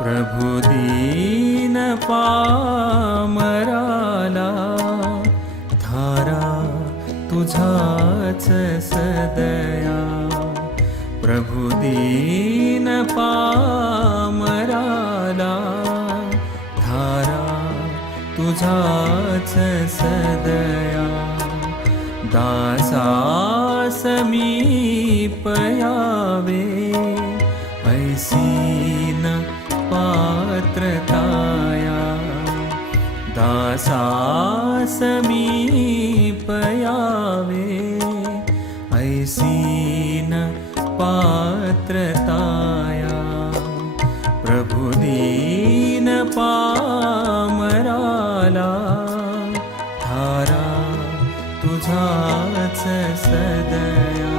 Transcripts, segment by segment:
प्रभुदीन पामराला धारा तुझाच सदया। प्रभुदीन पामराला धारा तुझाच सदया। दासा समीपयावे ऐसीन पात्रताया दासा समीपयावे ऐसीन पात्रताया प्रभुदीन पामराला धारा तुझाच सदया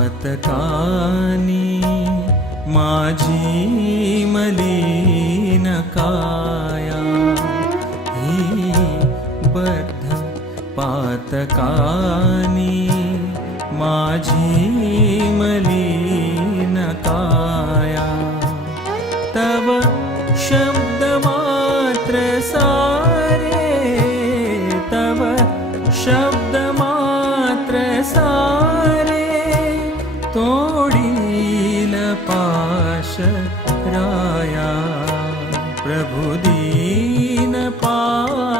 पातकानी माझी मलीन काया। ही बद्ध पातकानी माझी मलीन काया। तव शब्द मात्र तव शब्द मात्र तोडील पाश राया. प्रभुदीन पामराला.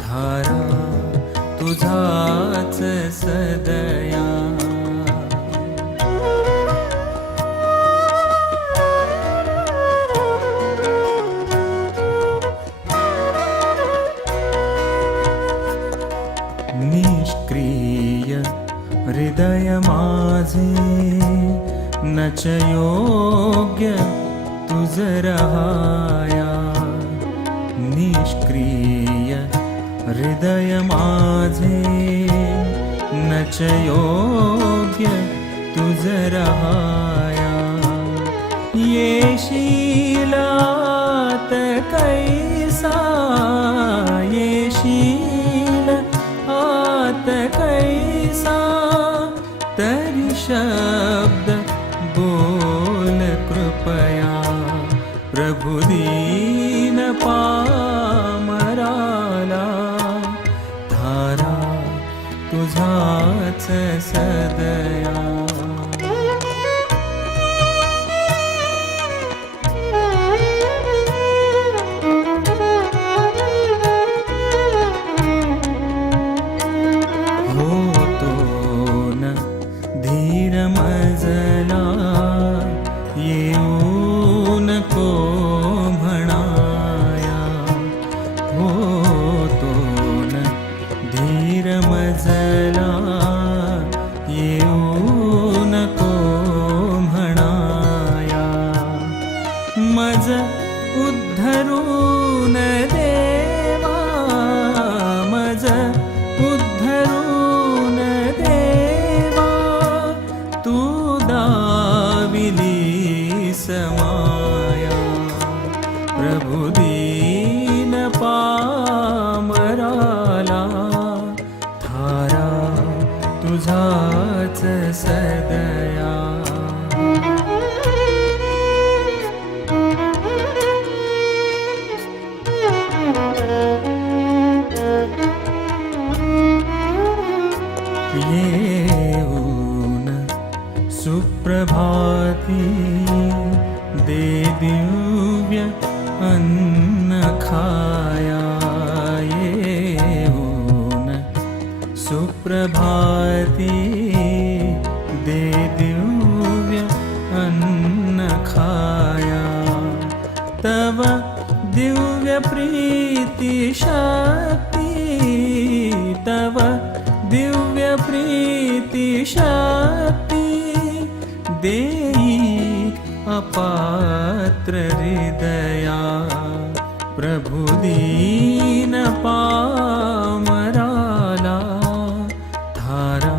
धारा तुझाच सदया. हृदय माझे न च योग्य तुझ रहाया निष्क्रिय हृदय माझे न च योग्य तुझ रहाया येशीलात कैसा प्रभुदीन पामराला धारा तुझाच सदया. होतो न धीर मजला येऊन को उद्धरून दे सुप्रभाती दे दिव्य अन्न खाया येऊन सुप्रभाती दे दिव्य अन्न खाया तव दिव्य प्रीति शक्ति तव दिव्य प्रीति शक्ति देई अपात्र हृदया। प्रभुदीन पामराला धारा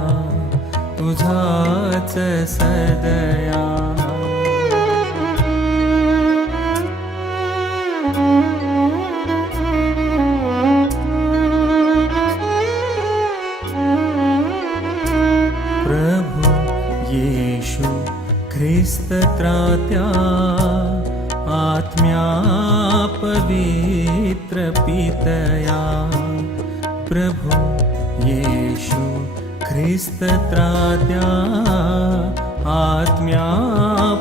तुझाच सदया ख्रिस्तत्रात्या आत्म्या पवित्रपितया प्रभु येषु ख्रिस्तत्रात्या आत्म्या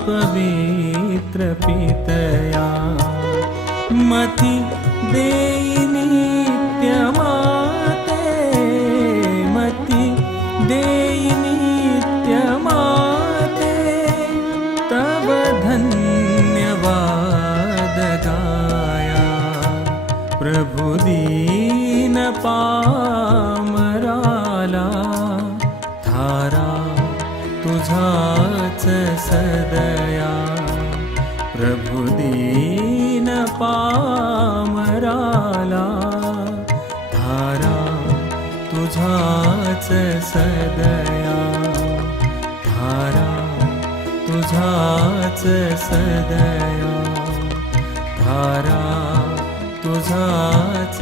पवित्रपितया मति देयि प्रभुदीन पामराला धारा तुझाच सदया. प्रभुदीन पामराला धारा तुझाच सदया. धारा तुझाच सदया. धारा सद